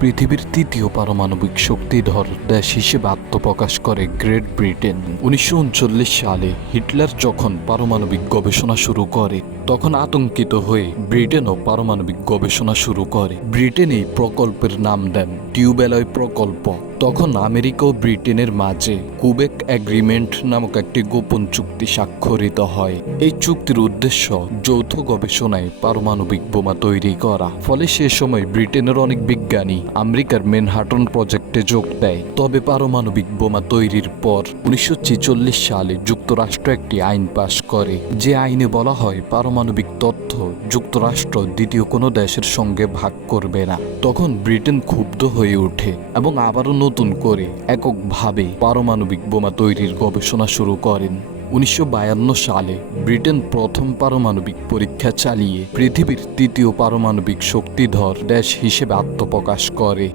পৃথিবীর তৃতীয় পারমাণবিক শক্তিধর দেশ হিসেবে আত্মপ্রকাশ করে গ্রেট ব্রিটেন। উনিশশো উনচল্লিশ সালে হিটলার যখন পারমাণবিক গবেষণা শুরু করে, তখন আতঙ্কিত হয়ে ব্রিটেনও পারমাণবিক গবেষণা শুরু করে। ব্রিটেন এই প্রকল্পের নাম দেন টিউবেলয় প্রকল্প। তখন আমেরিকা ও ব্রিটেনের মাঝে কুবেক অ্যাগ্রিমেন্ট নামক একটি গোপন চুক্তি স্বাক্ষরিত হয়। এই চুক্তির উদ্দেশ্য যৌথ গবেষণায় পারমাণবিক বোমা তৈরি করা। ফলে সে সময় ব্রিটেনের অনেক বিজ্ঞানী আমেরিকার মেনহাটন প্রজেক্টে যোগ দেয়। তবে পারমাণবিক বোমা তৈরির পর উনিশশো ছেচল্লিশ সালে যুক্তরাষ্ট্র একটি আইন পাশ করে, যে আইনে বলা হয় পারমাণবিক তথ্য যুক্তরাষ্ট্র দ্বিতীয় কোনো দেশের সঙ্গে ভাগ করবে না। তখন ব্রিটেন ক্ষুব্ধ হয়ে ওঠে এবং আবারও নতুন করে এককভাবে পারমাণবিক বোমা তৈরির গবেষণা শুরু করেন। উনিশশো বায়ান্ন সালে ব্রিটেন প্রথম পারমাণবিক পরীক্ষা চালিয়ে পৃথিবীর তৃতীয় পারমাণবিক শক্তিধর দেশ হিসেবে আত্মপ্রকাশ করে।